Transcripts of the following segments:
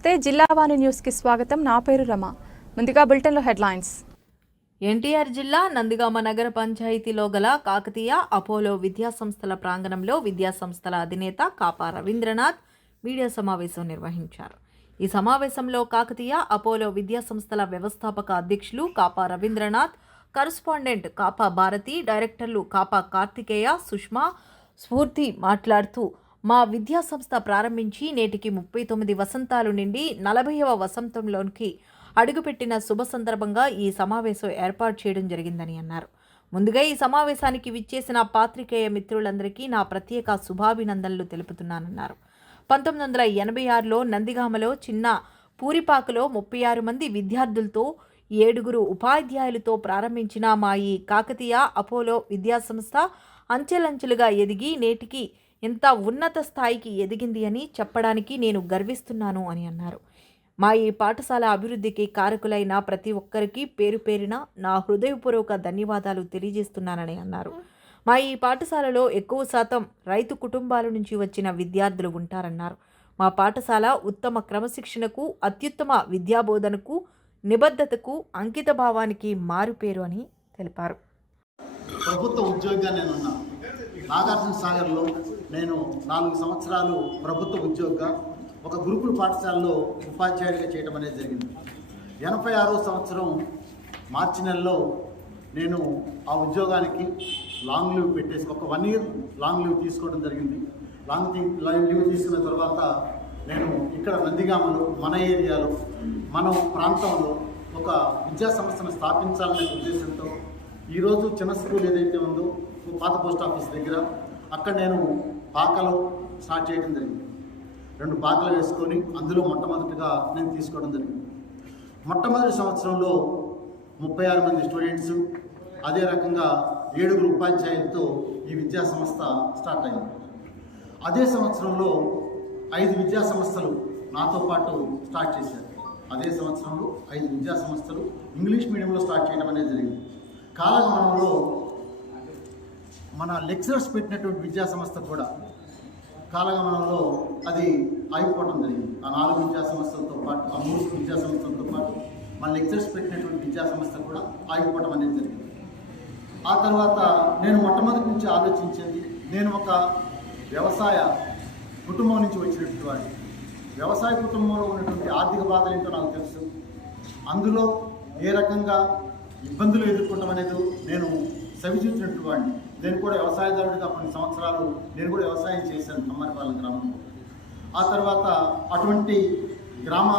నమస్తే జిల్లావాణి న్యూస్కి స్వాగతం. నా పేరు రమ. ముందుగా బులెటిన్లో హెడ్లైన్స్. ఎన్టీఆర్ జిల్లా నందిగామ నగర పంచాయతీలో గల కాకతీయ అపోలో విద్యా సంస్థల ప్రాంగణంలో విద్యా సంస్థల అధినేత కాపా రవీంద్రనాథ్ మీడియా సమావేశం నిర్వహించారు. ఈ సమావేశంలో కాకతీయ అపోలో విద్యా సంస్థల వ్యవస్థాపక అధ్యక్షులు కాపా రవీంద్రనాథ్ కరస్పాండెంట్ కాపా భారతి డైరెక్టర్లు కాపా కార్తికేయ సుష్మా స్ఫూర్తి మాట్లాడుతూ మా విద్యా సంస్థ ప్రారంభించి నేటికి ముప్పై తొమ్మిది వసంతాలు నిండి నలభైవ వసంతంలోనికి అడుగుపెట్టిన శుభ సందర్భంగా ఈ సమావేశం ఏర్పాటు చేయడం జరిగిందని అన్నారు. ముందుగా ఈ సమావేశానికి విచ్చేసిన పాత్రికేయ మిత్రులందరికీ నా ప్రత్యేక శుభాభినందనలు తెలుపుతున్నానన్నారు. పంతొమ్మిది వందల ఎనభై ఆరులో నందిగామలో చిన్న పూరిపాకలో ముప్పై ఆరు మంది విద్యార్థులతో ఏడుగురు ఉపాధ్యాయులతో ప్రారంభించిన మా ఈ కాకతీయ అపోలో విద్యా సంస్థ అంచెలంచెలుగా ఎదిగి నేటికి ఎంత ఉన్నత స్థాయికి ఎదిగింది అని చెప్పడానికి నేను గర్విస్తున్నాను అని అన్నారు. మా ఈ పాఠశాల అభివృద్ధికి కారకులైన ప్రతి ఒక్కరికి పేరు పేరిన నా హృదయపూర్వక ధన్యవాదాలు తెలియజేస్తున్నానని అన్నారు. మా ఈ పాఠశాలలో ఎక్కువ శాతం రైతు కుటుంబాల నుంచి వచ్చిన విద్యార్థులు ఉంటారన్నారు. మా పాఠశాల ఉత్తమ క్రమశిక్షణకు అత్యుత్తమ విద్యాబోధనకు నిబద్ధతకు అంకిత భావానికి మారుపేరు అని తెలిపారు. ప్రభుత్వ ఉద్యోగిగా నాగార్జున సాగర్లో నేను నాలుగు సంవత్సరాలు ప్రభుత్వ ఉద్యోగిగా ఒక గురుకుల పాఠశాలలో ఉపాధ్యాయుడిగా చేయడం అనేది జరిగింది. ఎనభై ఆరో సంవత్సరం మార్చి నెలలో నేను ఆ ఉద్యోగానికి లాంగ్ లీవ్ పెట్టేసి ఒక వన్ ఇయర్ లాంగ్ లీవ్ తీసుకోవడం జరిగింది. లాంగ్ లీవ్ తీసుకున్న తర్వాత నేను ఇక్కడ నందిగామలో మన ఏరియాలో మన ప్రాంతంలో ఒక విద్యా సంస్థను స్థాపించాలనే ఉద్దేశంతో ఈరోజు చిన్న స్కూల్ ఏదైతే ఉందో పాత పోస్ట్ ఆఫీస్ దగ్గర అక్కడ నేను పాకలు స్టార్ట్ చేయడం జరిగింది. రెండు పాకలు వేసుకొని అందులో మొట్టమొదటిగా నేను తీసుకోవడం జరిగింది. మొట్టమొదటి సంవత్సరంలో ముప్పై ఆరు మంది స్టూడెంట్స్ అదే రకంగా ఏడుగురు ఉపాధ్యాయులతో ఈ విద్యా సంస్థ స్టార్ట్ అయింది. అదే సంవత్సరంలో ఐదు విద్యా సంస్థలు నాతో పాటు స్టార్ట్ చేశారు. అదే సంవత్సరంలో ఐదు విద్యా సంస్థలు ఇంగ్లీష్ మీడియంలో స్టార్ట్ చేయడం అనేది జరిగింది. కాలగమనంలో మన లెక్చరర్స్ పెట్టినటువంటి విద్యా సంస్థ కూడా కాలగమనంలో అది ఆగిపోవడం జరిగింది. ఆ నాలుగు విద్యా సంస్థలతో పాటు ఆ మూడు విద్యా సంస్థలతో పాటు మన లెక్చర్స్ పెట్టినటువంటి విద్యా సంస్థ కూడా ఆగిపోవడం అనేది జరిగింది. ఆ తర్వాత నేను మొట్టమొదటి నుంచి ఆలోచించేది నేను ఒక వ్యవసాయ కుటుంబం నుంచి వచ్చినటువంటి వాడిని. వ్యవసాయ కుటుంబంలో ఉన్నటువంటి ఆర్థిక బాధలు ఏంటో నాకు తెలుసు. అందులో ఏ రకంగా ఇబ్బందులు ఎదుర్కొంటాం అనేది నేను సవిచూసినటువంటి వాడిని. నేను కూడా వ్యవసాయదారుడిగా కొన్ని సంవత్సరాలు నేను కూడా వ్యవసాయం చేశాను కమ్మరిపాలెం గ్రామంలో. ఆ తర్వాత అటువంటి గ్రామ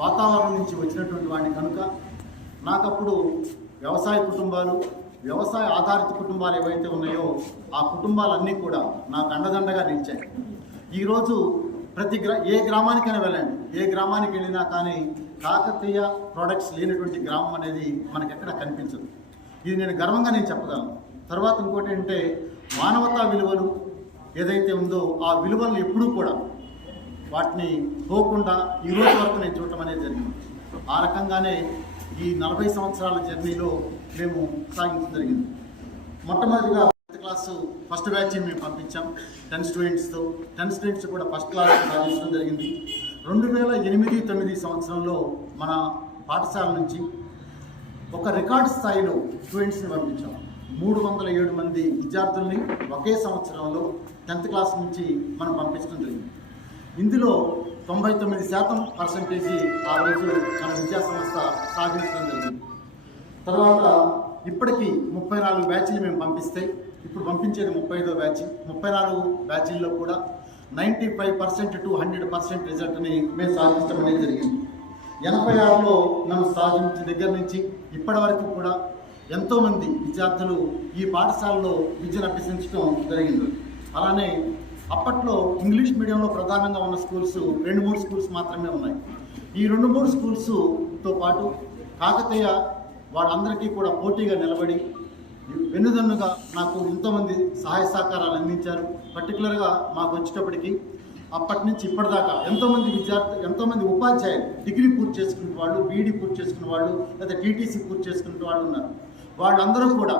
వాతావరణం నుంచి వచ్చినటువంటి వాడిని కనుక నాకప్పుడు వ్యవసాయ కుటుంబాలు వ్యవసాయ ఆధారిత కుటుంబాలు ఏవైతే ఉన్నాయో ఆ కుటుంబాలన్నీ కూడా నాకు అండదండగా నిలిచాయి. ఈరోజు ప్రతి గ్రా ఏ గ్రామానికైనా వెళ్ళండి. ఏ గ్రామానికి వెళ్ళినా కానీ కాకతీయ ప్రోడక్ట్స్ లేనటువంటి గ్రామం అనేది మనకెక్కడ కనిపించదు. ఇది నేను గర్వంగా నేను చెప్పగలను. తర్వాత ఇంకోటి ఏంటంటే మానవతా విలువలు ఏదైతే ఉందో ఆ విలువలను ఎప్పుడూ కూడా వాటిని పోకుండా ఈరోజు వరకు నేను చూడటం అనేది జరిగింది. ఆ రకంగానే ఈ నలభై సంవత్సరాల జర్నీలో మేము సాగించడం జరిగింది. మొట్టమొదటిగా ఫిఫ్త్ క్లాసు ఫస్ట్ బ్యాచ్ మేము పంపించాం టెన్ స్టూడెంట్స్తో. టెన్ స్టూడెంట్స్ కూడా ఫస్ట్ క్లాస్ సాధించడం జరిగింది. రెండు వేల ఎనిమిది తొమ్మిది సంవత్సరంలో మన పాఠశాల నుంచి ఒక రికార్డ్ స్థాయిలో స్టూడెంట్స్ని పంపించాం. మూడు వందల ఏడు మంది విద్యార్థుల్ని ఒకే సంవత్సరంలో టెన్త్ క్లాస్ నుంచి మనం పంపించడం జరిగింది. ఇందులో తొంభై తొమ్మిది శాతం పర్సంటేజీ ఆ రోజు మన విద్యా సంస్థ సాధించడం జరిగింది. తర్వాత ఇప్పటికీ ముప్పై నాలుగు బ్యాచ్లు మేము పంపిస్తే ఇప్పుడు పంపించేది ముప్పై ఐదో బ్యాచ్. ముప్పై నాలుగు బ్యాచ్ల్లో కూడా ninety five percent to hundred percent రిజల్ట్ని మేము సాధించడం అనేది జరిగింది. ఎనభై ఆరులో నన్ను సాధించిన దగ్గర నుంచి ఇప్పటి వరకు కూడా ఎంతోమంది విద్యార్థులు ఈ పాఠశాలలో విద్యను అభ్యసించడం జరిగింది. అలానే అప్పట్లో ఇంగ్లీష్ మీడియంలో ప్రధానంగా ఉన్న స్కూల్స్ రెండు మూడు స్కూల్స్ మాత్రమే ఉన్నాయి. ఈ రెండు మూడు స్కూల్స్తో పాటు కాకతీయ వాళ్ళందరికీ కూడా పోటీగా నిలబడి వెన్నుదన్నుగా నాకు ఎంతోమంది సహాయ సహకారాలు అందించారు. పర్టికులర్గా మాకు వచ్చేటప్పటికి అప్పటి నుంచి ఇప్పటిదాకా ఎంతోమంది విద్యార్థి ఎంతోమంది ఉపాధ్యాయులు డిగ్రీ పూర్తి చేసుకునే వాళ్ళు బీఈడీ పూర్తి చేసుకునే వాళ్ళు లేదా టీటీసీ పూర్తి చేసుకునే వాళ్ళు ఉన్నారు. వాళ్ళందరూ కూడా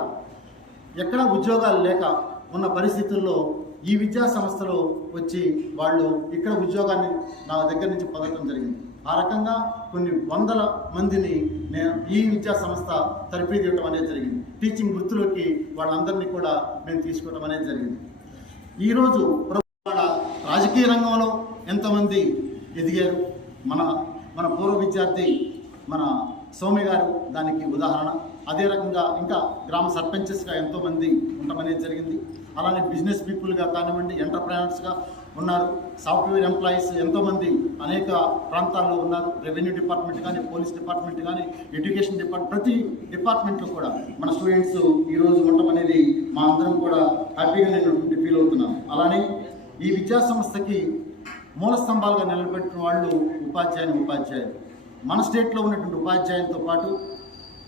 ఎక్కడా ఉద్యోగాలు లేక ఉన్న పరిస్థితుల్లో ఈ విద్యా సంస్థలో వచ్చి వాళ్ళు ఇక్కడ ఉద్యోగాన్ని నా దగ్గర నుంచి పొందడం జరిగింది. ఆ రకంగా కొన్ని వందల మందిని నేను ఈ విద్యా సంస్థ తరఫీ ఇవ్వడం అనేది జరిగింది. టీచింగ్ వృత్తిలోకి వాళ్ళందరినీ కూడా మేము తీసుకోవడం అనేది జరిగింది. ఈరోజు ప్రభుత్వ రాజకీయ రంగంలో ఎంతమంది ఎదిగారు? మన మన పూర్వ విద్యార్థి మన సౌమ్య గారు దానికి ఉదాహరణ. అదే రకంగా ఇంకా గ్రామ సర్పంచెస్గా ఎంతోమంది ఉండమనేది జరిగింది. అలానే బిజినెస్ పీపుల్గా కానివ్వండి ఎంటర్ప్రైనర్స్గా ఉన్నారు. సాఫ్ట్వేర్ ఎంప్లాయీస్ ఎంతోమంది అనేక ప్రాంతాల్లో ఉన్నారు. రెవెన్యూ డిపార్ట్మెంట్ కానీ పోలీస్ డిపార్ట్మెంట్ కానీ ఎడ్యుకేషన్ డిపార్ట్మెంట్ ప్రతి డిపార్ట్మెంట్లో కూడా మన స్టూడెంట్స్ ఈరోజు ఉండటం అనేది మా అందరం కూడా హ్యాపీగా నేను ఫీల్ అవుతున్నాను. అలానే ఈ విద్యా సంస్థకి మూల స్తంభాలుగా నిలబెట్టిన వాళ్ళు ఉపాధ్యాయుని ఉపాధ్యాయులు. మన స్టేట్లో ఉన్నటువంటి ఉపాధ్యాయులతో పాటు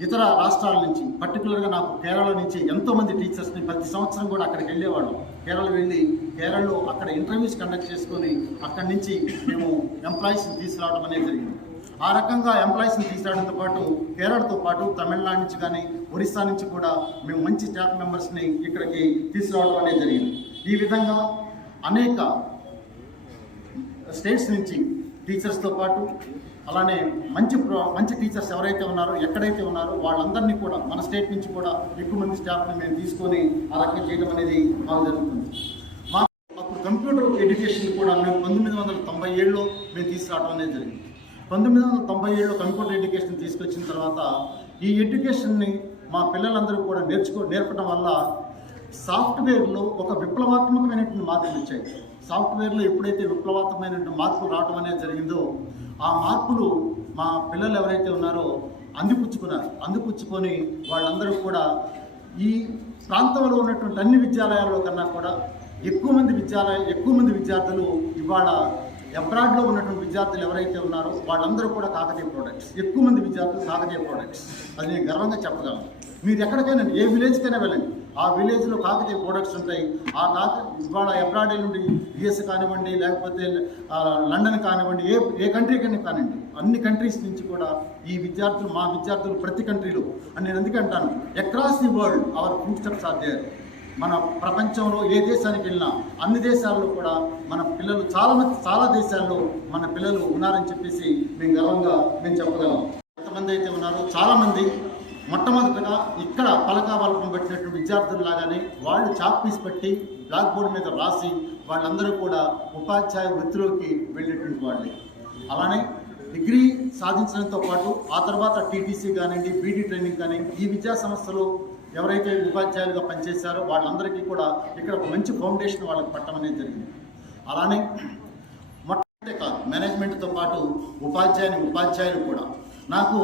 ఇతర రాష్ట్రాల నుంచి పర్టికులర్గా నాకు కేరళ నుంచి ఎంతోమంది టీచర్స్ని ప్రతి సంవత్సరం కూడా అక్కడికి వెళ్ళేవాళ్ళం. కేరళ వెళ్ళి కేరళలో అక్కడ ఇంటర్వ్యూస్ కండక్ట్ చేసుకొని అక్కడి నుంచి మేము ఎంప్లాయీస్ని తీసుకురావడం అనేది జరిగింది. ఆ రకంగా ఎంప్లాయీస్ని తీసుకురావడంతో పాటు కేరళతో పాటు తమిళనాడు నుంచి కానీ ఒరిస్సా నుంచి కూడా మేము మంచి స్టాఫ్ మెంబర్స్ని ఇక్కడికి తీసుకురావడం అనేది జరిగింది. ఈ విధంగా అనేక స్టేట్స్ నుంచి టీచర్స్తో పాటు అలానే మంచి ప్రో- మంచి టీచర్స్ ఎవరైతే ఉన్నారో ఎక్కడైతే ఉన్నారో వాళ్ళందరినీ కూడా మన స్టేట్ నుంచి కూడా ఎక్కువ మంది స్టాఫ్ని మేము తీసుకొని ఆ రకంగా చేయడం అనేది మాకు జరుగుతుంది. మా అప్పుడు కంప్యూటర్ ఎడ్యుకేషన్ కూడా మేము పంతొమ్మిది వందల తొంభై ఏడులో మేము తీసుకురావడం అనేది జరిగింది. పంతొమ్మిది వందల తొంభై ఏడులో కంప్యూటర్ ఎడ్యుకేషన్ తీసుకొచ్చిన తర్వాత ఈ ఎడ్యుకేషన్ని మా పిల్లలందరూ కూడా నేర్చుకో నేర్పడం వల్ల సాఫ్ట్వేర్లో ఒక విప్లవాత్మకమైనటువంటి మార్పులు వచ్చాయి. సాఫ్ట్వేర్లో ఎప్పుడైతే విప్లవాత్మకమైనటువంటి మార్పులు రావడం అనేది జరిగిందో ఆ మార్పులు మా పిల్లలు ఎవరైతే ఉన్నారో అందిపుచ్చుకున్నారు. అందిపుచ్చుకొని వాళ్ళందరూ కూడా ఈ ప్రాంతంలో ఉన్నటువంటి అన్ని విద్యాలయాల్లో కన్నా కూడా ఎక్కువ మంది విద్యాలయ ఎక్కువ మంది విద్యార్థులు ఇవాళ అబ్రాడ్లో ఉన్నటువంటి విద్యార్థులు ఎవరైతే ఉన్నారో వాళ్ళందరూ కూడా కాకతీయ ప్రోడక్ట్స్. ఎక్కువ మంది విద్యార్థులు కాకతీయ ప్రోడక్ట్స్. అది నేను గర్వంగా చెప్పగలను. మీరు ఎక్కడికైనా ఏ విలేజ్కైనా వెళ్ళండి. ఆ విలేజ్లో కాకతీయ ప్రోడక్ట్స్ ఉంటాయి. ఆ కాక ఇవాళ ఎబ్రాడీ నుండి యుఎస్ కానివ్వండి లేకపోతే లండన్ కానివ్వండి ఏ ఏ కంట్రీకైనా కానివ్వండి. అన్ని కంట్రీస్ నుంచి కూడా ఈ విద్యార్థులు మా విద్యార్థులు ప్రతి కంట్రీలో అని నేను ఎందుకు అంటాను? Across the world our food steps are there మన ప్రపంచంలో ఏ దేశానికి వెళ్ళినా అన్ని దేశాల్లో కూడా మన పిల్లలు చాలా మంది చాలా దేశాల్లో మన పిల్లలు ఉన్నారని చెప్పేసి మేము గర్వంగా మేము చెప్పగలం. ఎంతమంది అయితే ఉన్నారో చాలామంది మొట్టమొదటగా ఇక్కడ పలకావల్పం పెట్టినట్టు విద్యార్థులు లాగానే వాళ్ళు చాక్ పీస్ పెట్టి బ్లాక్ బోర్డు మీద రాసి వాళ్ళందరూ కూడా ఉపాధ్యాయ వృత్తిలోకి వెళ్ళేటువంటి వాళ్ళే. అలానే డిగ్రీ సాధించడంతో పాటు ఆ తర్వాత టీటీసీ కానివ్వండి బీటీ ట్రైనింగ్ కానీ ఈ విద్యా సంస్థలో ఎవరైతే ఉపాధ్యాయులుగా పనిచేశారో వాళ్ళందరికీ కూడా ఇక్కడ ఒక మంచి ఫౌండేషన్ వాళ్ళకి పట్టడం అనేది జరిగింది. అలానే మొట్టమొదటి కాదు మేనేజ్మెంట్తో పాటు ఉపాధ్యాయుని ఉపాధ్యాయులు కూడా. నాకు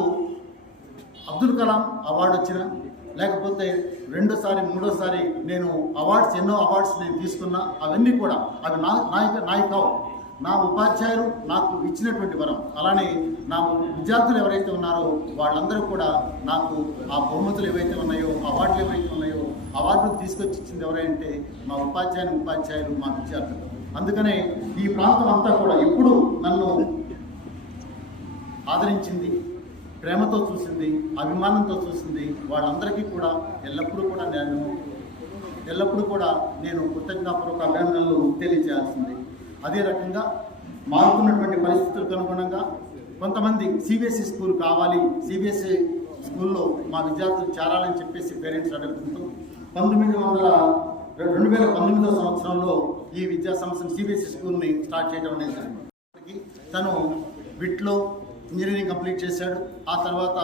అబ్దుల్ కలాం అవార్డు వచ్చిన లేకపోతే రెండోసారి మూడోసారి నేను అవార్డ్స్ ఎన్నో అవార్డ్స్ నేను తీసుకున్నా అవన్నీ కూడా అవి నా నాయక నాయకావు. నా ఉపాధ్యాయులు నాకు ఇచ్చినటువంటి వరం. అలానే నా విద్యార్థులు ఎవరైతే ఉన్నారో వాళ్ళందరూ కూడా నాకు ఆ బహుమతులు ఏవైతే ఉన్నాయో అవార్డులు ఏవైతే ఉన్నాయో అవార్డులు తీసుకొచ్చి ఇచ్చింది ఎవరైతే మా ఉపాధ్యాయుని ఉపాధ్యాయులు మా విద్యార్థులు. అందుకనే ఈ ప్రాంతం అంతా కూడా ఎప్పుడు నన్ను ఆదరించింది ప్రేమతో చూసింది అభిమానంతో చూసింది వాళ్ళందరికీ కూడా ఎల్లప్పుడూ కూడా నేను ఎల్లప్పుడూ కూడా నేను కృతజ్ఞాపూర్వక అభినందనలు తెలియజేయాల్సింది. అదే రకంగా మారుతున్నటువంటి పరిస్థితులకు అనుగుణంగా కొంతమంది సిబిఎస్ఈ స్కూల్ కావాలి సిబిఎస్ఈ స్కూల్లో మా విద్యార్థులు చేరాలని చెప్పేసి పేరెంట్స్ అడుగుతుంటూ. పంతొమ్మిది వందల రెండు వేల పంతొమ్మిదో సంవత్సరంలో ఈ విద్యా సంస్థను సిబిఎస్ఈ స్కూల్ని స్టార్ట్ చేయడం అనేది తను విట్లో ఇంజనీరింగ్ కంప్లీట్ చేశాడు. ఆ తర్వాత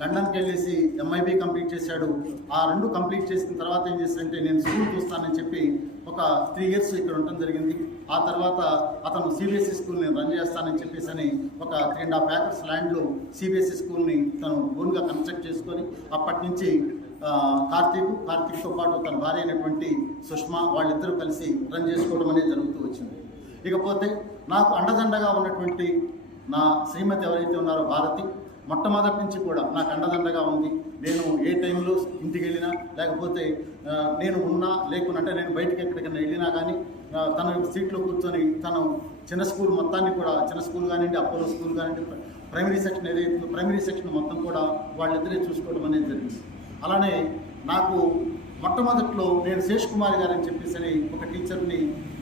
లండన్కి వెళ్ళేసి ఎంఐబి కంప్లీట్ చేశాడు. ఆ రెండు కంప్లీట్ చేసిన తర్వాత ఏం చేశాడంటే నేను స్కూల్ చూస్తానని చెప్పి ఒక త్రీ ఇయర్స్ ఇక్కడ ఉండటం జరిగింది. ఆ తర్వాత అతను సిబిఎస్ఈ స్కూల్ నేను రన్ చేస్తానని చెప్పేసి అని ఒక త్రీ అండ్ హాఫ్ ఏకర్స్ ల్యాండ్లో సిబిఎస్ఈ స్కూల్ని తను ఓన్గా కన్స్ట్రక్ట్ చేసుకొని అప్పటి నుంచి కార్తీక్ కార్తీక్తో పాటు తన భార్య అయినటువంటి సుష్మా వాళ్ళిద్దరూ కలిసి రన్ చేసుకోవడం అనేది జరుగుతూ వచ్చింది. ఇకపోతే నాకు అండదండగా ఉన్నటువంటి నా శ్రీమతి ఎవరైతే ఉన్నారో భారతి మొట్టమొదటి నుంచి కూడా నాకు అండదండగా ఉంది. నేను ఏ టైంలో ఇంటికి వెళ్ళినా లేకపోతే నేను ఉన్నా లేకున్నా అంటే నేను బయటకి ఎక్కడికైనా వెళ్ళినా కానీ తన సీట్లో కూర్చొని తను చిన్న స్కూల్ మొత్తాన్ని కూడా చిన్న స్కూల్ కానివ్వండి అపోలో స్కూల్ కానివ్వండి ప్రైమరీ సెక్షన్ ఏదైతే ప్రైమరీ సెక్షన్ మొత్తం కూడా వాళ్ళిద్దరే చూసుకోవడం అనేది జరిగింది. అలానే నాకు మొట్టమొదట్లో నేను శేష్ కుమార్ గారు అని చెప్పేసి ఒక టీచర్ని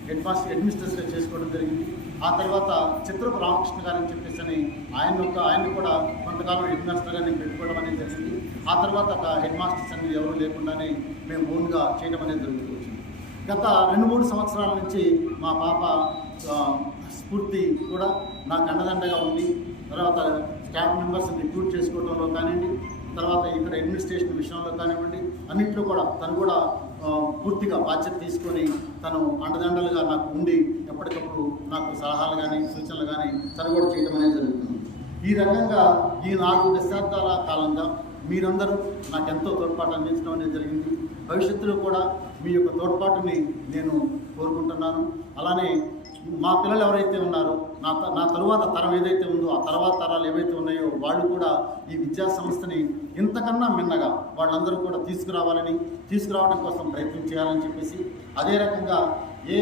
హెడ్ మాస్టర్ అడ్మినిస్ట్రేటర్గా చేసుకోవడం జరిగింది. ఆ తర్వాత చిత్రపు రామకృష్ణ గారు అని చెప్పేసి అని ఆయన యొక్క ఆయన కూడా కొంతకాలం హెడ్ మాస్టర్గా నేను పెట్టుకోవడం అనేది జరిగింది. ఆ తర్వాత ఒక హెడ్ మాస్టర్స్ అనేది ఎవరు లేకుండానే మేము ఓన్గా చేయడం అనేది జరుగుతూ వచ్చింది. గత రెండు మూడు సంవత్సరాల నుంచి మా పాప స్ఫూర్తి కూడా నాకు అండదండగా ఉంది. తర్వాత స్టాఫ్ మెంబర్స్ రిక్రూట్ చేసుకోవడంలో కానివ్వండి తర్వాత ఇక్కడ అడ్మినిస్ట్రేషన్ విషయంలో కానివ్వండి అన్నింటిలో కూడా తను కూడా పూర్తిగా బాధ్యత తీసుకొని తను అండదండలుగా నాకు ఉండి ఎప్పటికప్పుడు నాకు సలహాలు కానీ సూచనలు కానీ చనుగోడు చేయడం అనేది జరుగుతుంది. ఈ రకంగా ఈ నాలుగు దశాబ్దాల కాలంగా మీరందరూ నాకు ఎంతో తోడ్పాటు అందించడం అనేది జరిగింది. భవిష్యత్తులో కూడా మీ యొక్క తోడ్పాటుని నేను కోరుకుంటున్నాను. అలానే మా పిల్లలు ఎవరైతే ఉన్నారో నా త- నా తరువాత తరం ఏదైతే ఉందో ఆ తర్వాత తరాలు ఏవైతే ఉన్నాయో వాళ్ళు కూడా ఈ విద్యా సంస్థని ఇంతకన్నా మిన్నగా వాళ్ళందరూ కూడా తీసుకురావాలని తీసుకురావడం కోసం ప్రయత్నం చేయాలని చెప్పేసి అదే రకంగా ఏ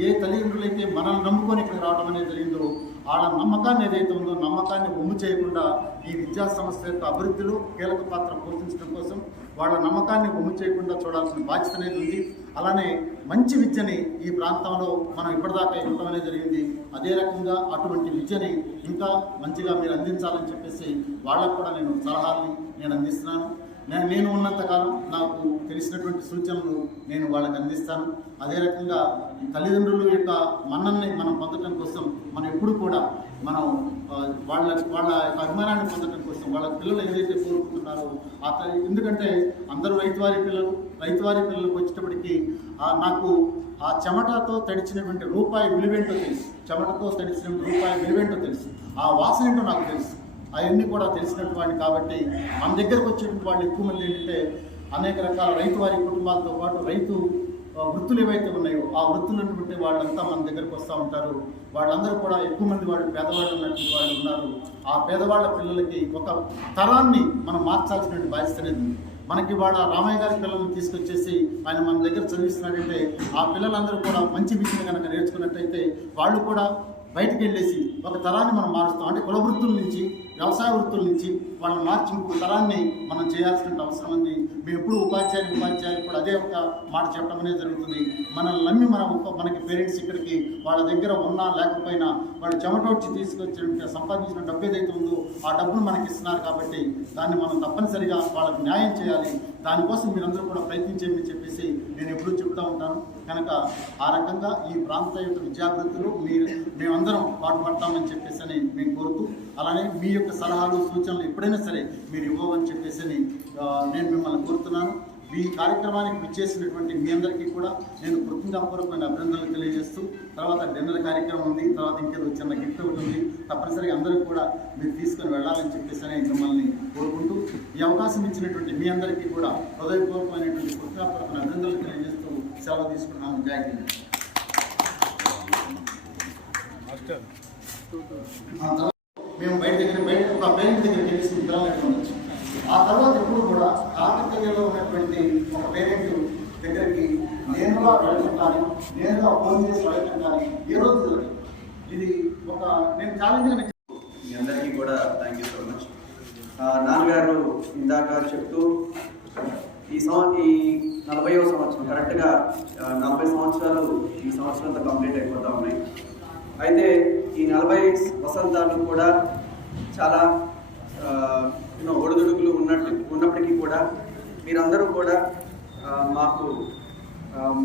ఏ తల్లిదండ్రులైతే మనల్ని నమ్ముకొని ఇక్కడ రావడం అనేది జరిగిందో వాళ్ళ నమ్మకాన్ని ఏదైతే ఉందో నమ్మకాన్ని ఒమ్ము చేయకుండా ఈ విద్యా సంస్థ యొక్క అభివృద్ధిలో కీలక పాత్ర పోషించడం కోసం వాళ్ళ నమ్మకాన్ని ఒమ్ము చేయకుండా చూడాల్సిన బాధ్యత అనేది ఉంది. అలానే మంచి విద్యని ఈ ప్రాంతంలో మనం ఇప్పటిదాకా ఇవ్వడం అనేది జరిగింది. అదే రకంగా అటువంటి విద్యని ఇంకా మంచిగా మీరు అందించాలని చెప్పేసి వాళ్ళకు కూడా నేను సలహాలని నేను అందిస్తున్నాను. నేను ఉన్నంతకాలం నాకు తెలిసినటువంటి సూచనలు నేను వాళ్ళకి అందిస్తాను. అదే రకంగా ఈ తల్లిదండ్రుల యొక్క మన్నల్ని మనం పొందడం కోసం మనం ఎప్పుడు కూడా మనం వాళ్ళ వాళ్ళ యొక్క అభిమానాన్ని పొందడం కోసం వాళ్ళ పిల్లలు ఏదైతే కోరుకుంటున్నారో ఆ త- ఎందుకంటే అందరూ రైతువారి పిల్లలు రైతువారి పిల్లలకు వచ్చేటప్పటికి నాకు ఆ చెమటతో తడిచినటువంటి రూపాయి విలువేంటో తెలుసు. చెమటతో తడిచినటువంటి రూపాయి విలువేంటో తెలుసు. ఆ వాసన ఏంటో నాకు తెలుసు. అవన్నీ కూడా తెలిసినటువంటి వాడిని కాబట్టి మన దగ్గరకు వచ్చేటువంటి వాళ్ళు ఎక్కువ మంది ఏంటంటే అనేక రకాల రైతు వారి కుటుంబాలతో పాటు రైతు వృత్తులు ఏవైతే ఉన్నాయో ఆ వృత్తులు వాళ్ళంతా మన దగ్గరకు వస్తూ ఉంటారు. వాళ్ళందరూ కూడా ఎక్కువ మంది వాళ్ళు పేదవాళ్ళు ఉన్నటువంటి వాళ్ళు ఉన్నారు. ఆ పేదవాళ్ళ పిల్లలకి ఒక తరాన్ని మనం మార్చాల్సినటువంటి బాధ్యత అనేది మనకి వాళ్ళ రామయ్య గారి పిల్లల్ని తీసుకొచ్చేసి ఆయన మన దగ్గర చదివిస్తున్నాడంటే ఆ పిల్లలందరూ కూడా మంచి విషయం కనుక నేర్చుకున్నట్టయితే వాళ్ళు కూడా బయటికి వెళ్ళేసి ఒక తరాన్ని మనం మారుస్తాం. అంటే కుల వృత్తుల నుంచి వ్యవసాయ వృత్తుల నుంచి వాళ్ళని మార్చి ఇంకొక తరాన్ని మనం చేయాల్సిన అవసరం ఉంది. మేము ఎప్పుడు ఉపాధ్యాయులు ఉపాధ్యాయులు కూడా అదే ఒక మాట చెప్పడం అనేది జరుగుతుంది. మనల్ని నమ్మి మన మనకి పేరెంట్స్ ఇక్కడికి వాళ్ళ దగ్గర ఉన్నా లేకపోయినా వాళ్ళు చెమటోడ్చి తీసుకొచ్చిన సంపాదించిన డబ్బు ఏదైతే ఉందో ఆ డబ్బును మనకి ఇస్తున్నారు కాబట్టి దాన్ని మనం తప్పనిసరిగా వాళ్ళకి న్యాయం చేయాలి. దానికోసం మీరందరూ కూడా ప్రయత్నించేయమని చెప్పేసి నేను ఎప్పుడూ చెప్తూ ఉంటాను. కనుక ఆ రకంగా ఈ ప్రాంత యొక్క విద్యాభివృద్ధిలో మీరు మేమందరం పాటుపడతామని చెప్పేసి అని మేము కోరుతూ అలానే మీ యొక్క సలహాలు సూచనలు ఎప్పుడైనా సరే మీరు ఇవ్వమని చెప్పేసి అని, నేను మిమ్మల్ని కోరుతున్నాను. ఈ కార్యక్రమానికి విచ్చేసినటువంటి మీ అందరికీ కూడా నేను కృతజ్ఞతాపూర్వకమైన అభినందనలు తెలియజేస్తూ తర్వాత డిన్నర్ కార్యక్రమం ఉంది తర్వాత ఇంకేదో చిన్న గిఫ్ట్ ఒకటి ఉంది. తప్పనిసరిగా అందరూ కూడా మీరు తీసుకొని వెళ్ళాలని చెప్పేసి అని మిమ్మల్ని కోరుకుంటూ ఈ అవకాశం ఇచ్చినటువంటి మీ అందరికీ కూడా హృదయపూర్వకమైనటువంటి కృతజ్ఞతాపూర్వకమైన అభినందనలు తెలియజేస్తూ సెలవు తీసుకున్నాను జై హింద్. ఆ తర్వాత మేము బయట దగ్గర బయట ఒక పేరెంట్ దగ్గరికి వెళ్ళి పిల్లల్ని ఎత్తుకోవచ్చు ఆ తర్వాత ఎప్పుడు కూడా కాకతీయలో ఉన్నటువంటి ఒక పేరెంట్ దగ్గరికి నేరుగా వెళ్ళటం కానీ నేరుగా ఫోన్ చేసి వెళ్ళటం కానీ ఏ రోజు ఇది ఒక నేను ఛాలెంజ్ మీ అందరికీ కూడా థ్యాంక్ యూ సో మచ్ నాన్నగారు ఇందాక చెప్తూ ఈ సంవత్సరం ఈ నలభైవ సంవత్సరం కరెక్ట్గా నలభై సంవత్సరాలు ఈ సంవత్సరంతో కంప్లీట్ అయిపోతూ ఉన్నాయి. అయితే ఈ నలభై వసంతాలు కూడా చాలా ఎన్నో ఒడిదుడుకులు ఉన్నట్టు ఉన్నప్పటికీ కూడా మీరందరూ కూడా మాకు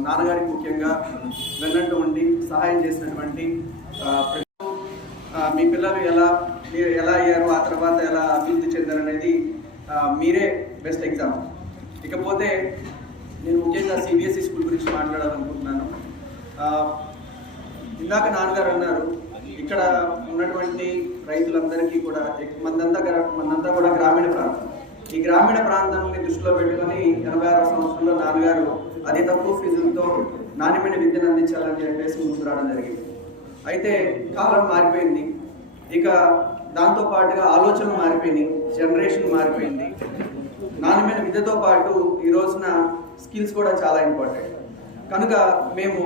నాన్నగారికి ముఖ్యంగా వెన్నంటూ ఉండి సహాయం చేసినటువంటి మీ పిల్లలు ఎలా మీరు ఎలా అయ్యారు ఆ తర్వాత ఎలా అభివృద్ధి చెందారనేది మీరే బెస్ట్ ఎగ్జాంపుల్ ఇకపోతే నేను ముఖ్యంగా సిబిఎస్ఈ స్కూల్ గురించి మాట్లాడాలనుకుంటున్నాను. ఇందాక నాన్నగారు అన్నారు ఇక్కడ ఉన్నటువంటి రైతులందరికీ కూడా మందంతా మనంతా మనంతా కూడా గ్రామీణ ప్రాంతం. ఈ గ్రామీణ ప్రాంతాన్ని దృష్టిలో పెట్టుకొని ఎనభై ఆరో సంవత్సరంలో నాన్నగారు అతి తక్కువ ఫీజులతో నాణ్యమైన విద్యను అందించాలని చెప్పేసి ముందుకు రావడం జరిగింది. అయితే కాలం మారిపోయింది. ఇక దాంతో పాటుగా ఆలోచనలు మారిపోయినాయి జనరేషన్ మారిపోయింది. నాణ్యమైన విద్యతో పాటు ఈ రోజున స్కిల్స్ కూడా చాలా ఇంపార్టెంట్. కనుక మేము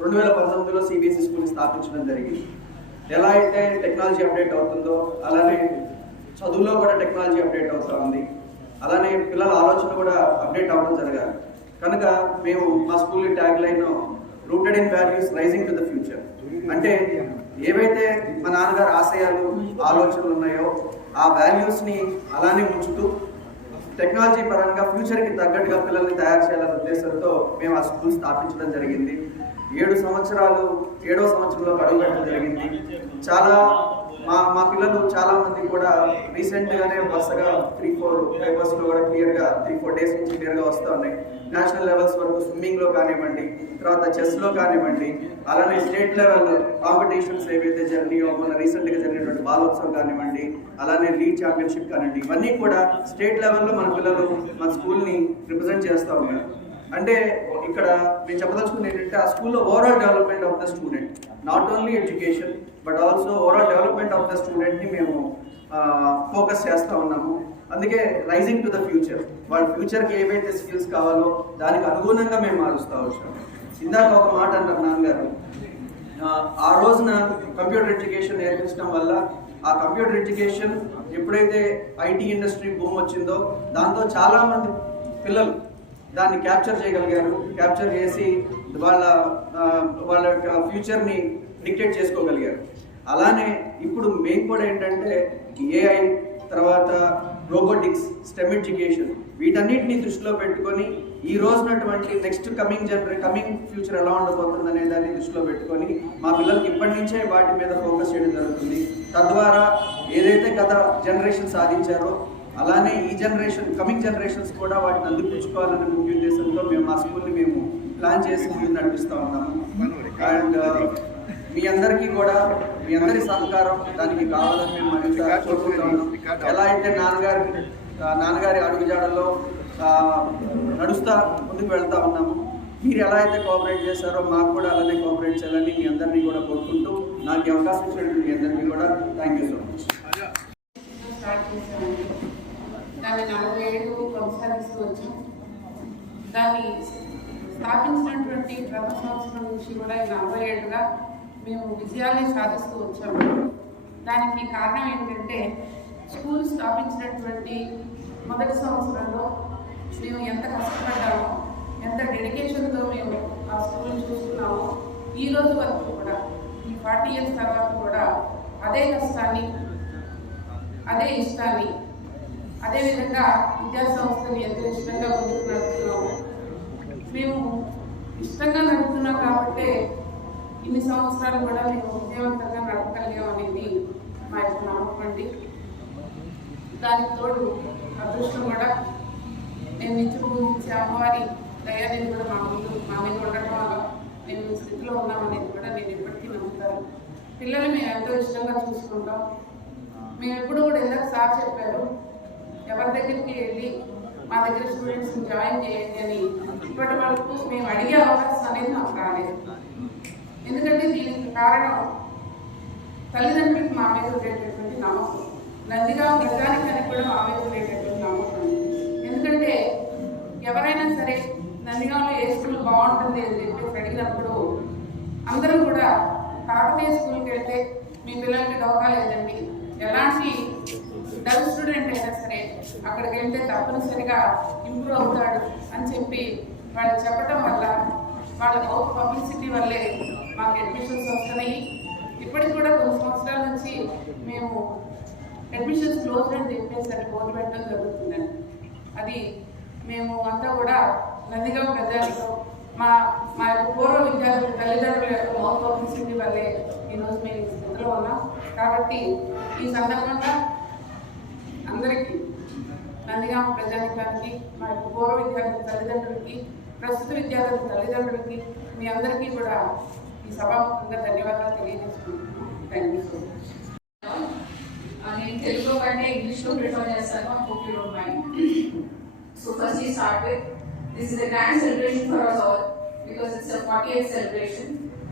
రెండు వేల పంతొమ్మిదిలో సిబిఎస్ఈ స్కూల్ స్థాపించడం జరిగింది. ఎలా అయితే టెక్నాలజీ అప్డేట్ అవుతుందో అలానే చదువులో కూడా టెక్నాలజీ అప్డేట్ అవుతా ఉంది. అలానే పిల్లల ఆలోచన కూడా అప్డేట్ అవ్వడం జరగాలి. కనుక మేము మా school tag line rooted in values rising to the future. అంటే ఏవైతే మా నాన్నగారు ఆశయాలు ఆలోచనలు ఉన్నాయో ఆ వాల్యూస్ని అలానే ఉంచుతూ టెక్నాలజీ పరంగా ఫ్యూచర్కి తగ్గట్టుగా పిల్లల్ని తయారు చేయాలనే ఉద్దేశంతో మేము ఆ స్కూల్ స్థాపించడం జరిగింది. ఏడు సంవత్సరాలు ఏడో సంవత్సరంలో పడవ పెట్టడం జరిగింది. చాలా మా మా పిల్లలు చాలా మంది కూడా రీసెంట్గానే బస్సుగా వరుసగా త్రీ ఫోర్ ఫైవ్లో కూడా క్లియర్గా త్రీ ఫోర్ డేస్ నుంచి క్లియర్గా వస్తూ ఉన్నాయి. నేషనల్ లెవెల్స్ వరకు స్విమ్మింగ్లో కానివ్వండి తర్వాత చెస్లో కానివ్వండి అలానే స్టేట్ లెవెల్ కాంపిటీషన్స్ ఏవైతే జరిగినాయో మన రీసెంట్గా జరిగినటువంటి బాలోత్సవం కానివ్వండి అలానే లీగ్ ఛాంపియన్షిప్ కానివ్వండి ఇవన్నీ కూడా స్టేట్ లెవెల్లో మన పిల్లలు మన స్కూల్ని రిప్రజెంట్ చేస్తూ ఉన్నారు. అంటే ఇక్కడ మేము చెప్పదలుచుకుంది ఏంటంటే ఆ స్కూల్లో overall development of the student not only education but also overall development of the స్టూడెంట్ని మేము ఫోకస్ చేస్తూ ఉన్నాము. అందుకే రైజింగ్ టు ద ఫ్యూచర్ వాళ్ళ ఫ్యూచర్కి ఏవైతే స్కిల్స్ కావాలో దానికి అనుగుణంగా మేము మారుస్తూ వచ్చాము ఇందాక ఒక మాట అన్నారు నాన్నగారు. ఆ, రోజున కంప్యూటర్ ఎడ్యుకేషన్ నేర్పించడం వల్ల ఆ కంప్యూటర్ ఎడ్యుకేషన్ ఎప్పుడైతే ఐటీ ఇండస్ట్రీ బూమ్ వచ్చిందో దాంతో చాలామంది పిల్లలు దాన్ని క్యాప్చర్ చేయగలిగారు. క్యాప్చర్ చేసి వాళ్ళ వాళ్ళ యొక్క ఫ్యూచర్ని డిక్టేట్ చేసుకోగలిగారు. అలానే ఇప్పుడు మెయిన్ కూడా ఏంటంటే ఏఐ తర్వాత రోబోటిక్స్ స్టెమ్ ఎడ్యుకేషన్ వీటన్నిటిని దృష్టిలో పెట్టుకొని ఈ రోజునటువంటి నెక్స్ట్ కమింగ్ జనరే కమింగ్ ఫ్యూచర్ ఎలా ఉండబోతుంది అనే దాన్ని దృష్టిలో పెట్టుకొని మా పిల్లలకి ఇప్పటి నుంచే వాటి మీద ఫోకస్ చేయడం జరుగుతుంది. తద్వారా ఏదైతే గత జనరేషన్ సాధించారో అలానే ఈ జనరేషన్ కమింగ్ జనరేషన్స్ కూడా వాటిని అందిపుచ్చుకోవాలనే ముఖ్య ఉద్దేశంతో మేము మా స్కూల్ని మేము ప్లాన్ చేసి ముందు నడిపిస్తూ ఉన్నాము. అండ్ మీ అందరికీ కూడా మీ అందరి సహకారం దానికి కావాలని మేము మరింత కోరుకుంటా ఉన్నాం ఎలా అయితే నాన్నగారి నాన్నగారి అడుగుజాడల్లో ఆ, నడుస్తా ముందుకు వెళ్తా ఉన్నాము మీరు ఎలా అయితే కోఆపరేట్ చేశారో మాకు కూడా అలానే కోఆపరేట్ చేయాలని మీ అందరినీ కూడా కోరుకుంటూ నాకు అవకాశం ఇచ్చినటువంటి మీ అందరికీ కూడా థ్యాంక్ యూ సో మచ్ దాన్ని నలభై ఏళ్ళు కొనసాగిస్తూ వచ్చాం. దాన్ని స్థాపించినటువంటి ప్రథమ సంవత్సరం నుంచి కూడా ఈ నలభై ఏళ్ళుగా మేము విజయాన్ని సాధిస్తూ వచ్చాము. దానికి కారణం ఏంటంటే స్కూల్ స్థాపించినటువంటి మొదటి సంవత్సరంలో మేము ఎంత కష్టపడ్డామో ఎంత డెడికేషన్తో మేము ఆ స్కూల్ని చూసుకున్నామో ఈ రోజు వరకు కూడా ఈ ఫార్టీ ఇయర్స్ తర్వాత కూడా అదే కష్టాన్ని అదే ఇష్టాన్ని అదేవిధంగా విద్యా సంస్థని ఎంతో ఇష్టంగా ముందుకు నడుపుతున్నాము. మేము ఇష్టంగా నడుపుతున్నాం కాబట్టి ఇన్ని సంవత్సరాలు కూడా మేము విజయవంతంగా నడపగలిగాం అనేది మా యొక్క నమ్మకం అండి. దానికి తోడు అదృష్టం కూడా నేను నిత్యం పూజించే అమ్మవారి దయాన్ని కూడా మా ముందు మా మీద ఉండటం వల్ల నేను స్థితిలో ఉన్నామనేది కూడా నేను ఎప్పటికీ నమ్ముతాను. పిల్లలు మేము ఎంతో ఇష్టంగా చూసుకుంటాం. మేము ఎప్పుడు కూడా ఇందాక సార్ చెప్పారు ఎవరి దగ్గరికి వెళ్ళి మా దగ్గర స్టూడెంట్స్ని జాయిన్ చేయండి అని. ఇప్పటి వరకు మేము అడిగే అవకాశం అనేది మాకు రాలేదు. ఎందుకంటే దీనికి కారణం తల్లిదండ్రులకు మా మీద ఉండేటటువంటి నమ్మకం. నందిగా ప్రజానికానికి కూడా మా మీద ఉండేటటువంటి నమ్మకం ఎందుకంటే ఎవరైనా సరే నందిగాంలో ఏ స్కూల్ బాగుంటుంది అని చెప్పేసి అడిగినప్పుడు అందరూ కూడా కాకతీయ స్కూల్కి వెళ్తే మీ పిల్లలకి డోకా లేదండి. ఎలాంటి డల్ స్టూడెంట్ అయినా సరే అక్కడికి వెళ్తే తప్పనిసరిగా ఇంప్రూవ్ అవుతాడు అని చెప్పి వాళ్ళు చెప్పడం వల్ల వాళ్ళ పబ్లిసిటీ వల్లే మాకు అడ్మిషన్స్ వస్తున్నాయి. ఇప్పటికి కూడా కొన్ని సంవత్సరాల నుంచి మేము అడ్మిషన్స్ క్లోజ్ అని చెప్పేసి అది బోర్డు పెట్టడం జరుగుతుందండి. అది మేము అంతా కూడా నందిగాం ప్రజలతో మా మా యొక్క పూర్వ విద్యార్థుల తల్లిదండ్రుల యొక్క మౌత్ పబ్లిసిటీ వల్లే ఈరోజు మేము స్థితిలో ఉన్నాం. కాబట్టి ఈ సందర్భంగా అందరికీ నందిగామ ప్రజానికానికి మా యొక్క పూర్వ విద్యార్థుల తల్లిదండ్రులకి ప్రస్తుత విద్యార్థుల తల్లిదండ్రులకి మీ అందరికీ కూడా ఈ సభాముఖంగా ధన్యవాదాలు తెలియజేసుకుంటున్నాను థ్యాంక్ యూ సో మచ్ నేను తెలుగులో కంటే ఇంగ్లీష్లో ప్రిఫర్ చేస్తాను I hope you don't mind so first ఈ start with this is a grand celebration for us all because it's a 40th celebration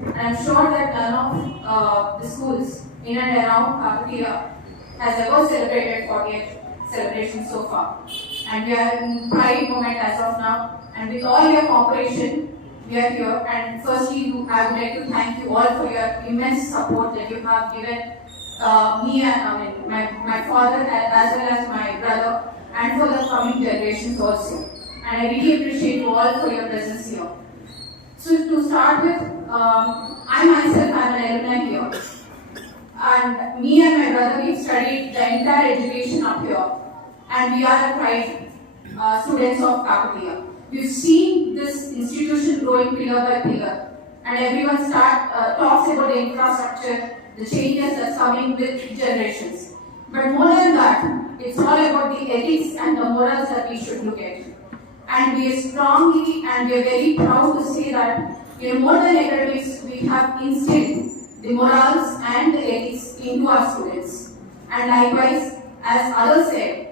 and I'm sure that none of uh, the schools in and around Kakatiya has ever celebrated 40th celebration so far and we are in pride moment as of now and with all your cooperation we are here and firstly I would like to thank you all for your immense support that you have given uh, me and I mean, my, my father as well as my brother and for the coming generations also. And I really appreciate you all for your presence here. So to start with, um, I myself am an alumni here. And me and my brother, we've studied the entire education up here. And we are the pride uh, students of Kakatiya. We've seen this institution growing pillar by pillar. And everyone start, uh, talks about the infrastructure, the changes that's coming with generations. But more than that, it's all about the ethics and the morals that we should look at. And we are strongly and we are very proud to say that, you know, more than academics, we have instilled the morals and the ethics into our students. And likewise, as others said,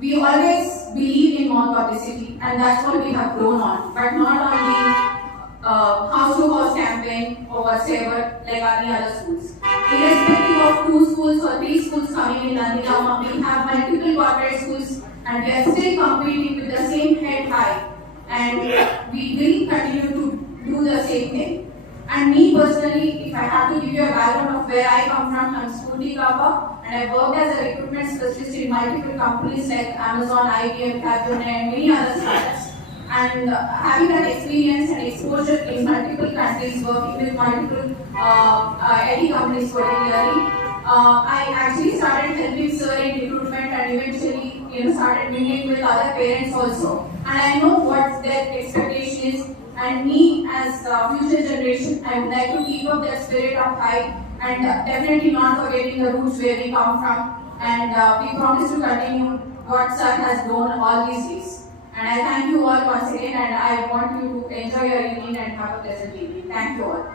we always believe in more publicity and that's what we have grown on, but not on the uh, house to house campaign or whatsoever like any other schools. Irrespective of two schools or three schools coming in Nandinama, we have multiple corporate schools and we are still competing with the same head high and we will continue to do the same thing. And me personally, if I have to give you a background of where I come from, I'm Spooty Kappa and I worked as a recruitment specialist in multiple companies like Amazon, IBM, Capgemini and many other startups. And uh, having that experience and exposure in multiple countries, working with multiple uh, uh, IT companies particularly, uh, I actually started helping sir in recruitment and eventually, you know, started mingling with other parents also. And I know what their expectation is. And me, as the future generation, I would like to keep up that spirit of high and uh, definitely not forgetting the roots where we come from. And uh, we promise to continue what sir has done all these years. And I thank you all once again, and I want you to enjoy your evening and have a pleasant evening. Thank you all.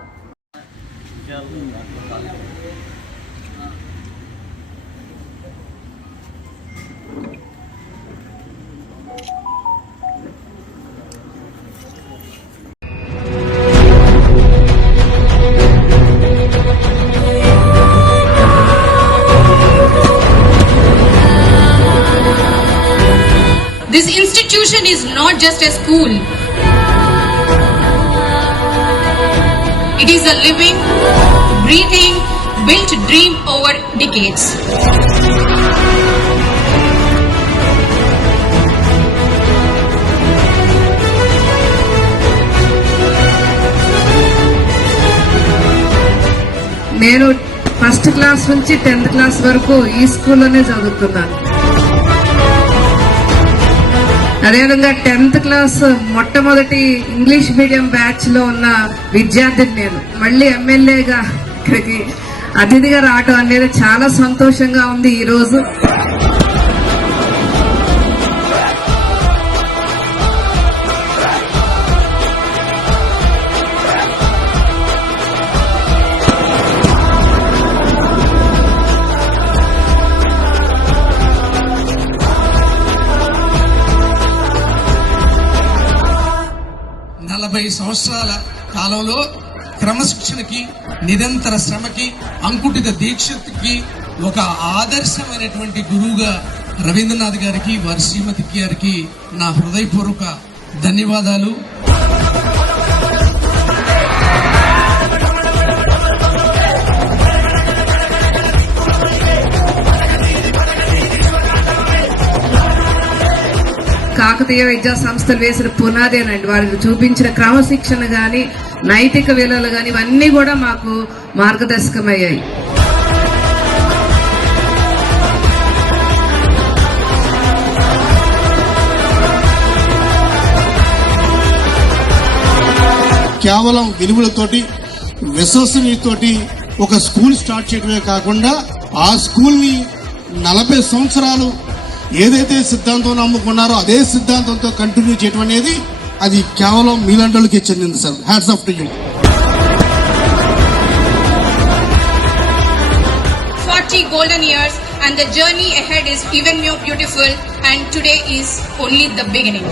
Not just a school. It is a living, breathing, built dream over decades. నేను first class నుంచి tenth class వరకు ఈ స్కూల్లోనే చదువుతున్నాను అదేవిధంగా tenth class మొట్టమొదటి English medium బ్యాచ్లో ఉన్న విద్యార్థిని నేను. మళ్ళీ ఎమ్మెల్యేగా ఇక్కడికి అతిథిగా రావటం అనేది చాలా సంతోషంగా ఉంది ఈరోజు. డెబ్బై సంవత్సరాల కాలంలో క్రమశిక్షణకి నిరంతర శ్రమకి అంకుటిత దీక్షకి ఒక ఆదర్శమైనటువంటి గురువుగా రవీంద్రనాథ్ గారికి వారి శ్రీమతి గారికి నా హృదయపూర్వక ధన్యవాదాలు. కాకతీయ విద్యా సంస్థలు వేసిన పునాదేనండి వారికి చూపించిన క్రమశిక్షణ కానీ నైతిక విలువలు కానీ ఇవన్నీ కూడా మాకు మార్గదర్శకమయ్యాయి. కేవలం విలువలతోటి విశ్వసనీయతోటి ఒక స్కూల్ స్టార్ట్ చేయడమే కాకుండా ఆ స్కూల్ని నలభై సంవత్సరాలు ఏదైతే సిద్ధాంతం నమ్ముకున్నారో అదే సిద్ధాంతంతో కంటిన్యూ చేయటం అనేది అది కేవలం మీలాంటి చెందింది sir hats off to you forty golden years and the journey ahead is even more beautiful and today is only the beginning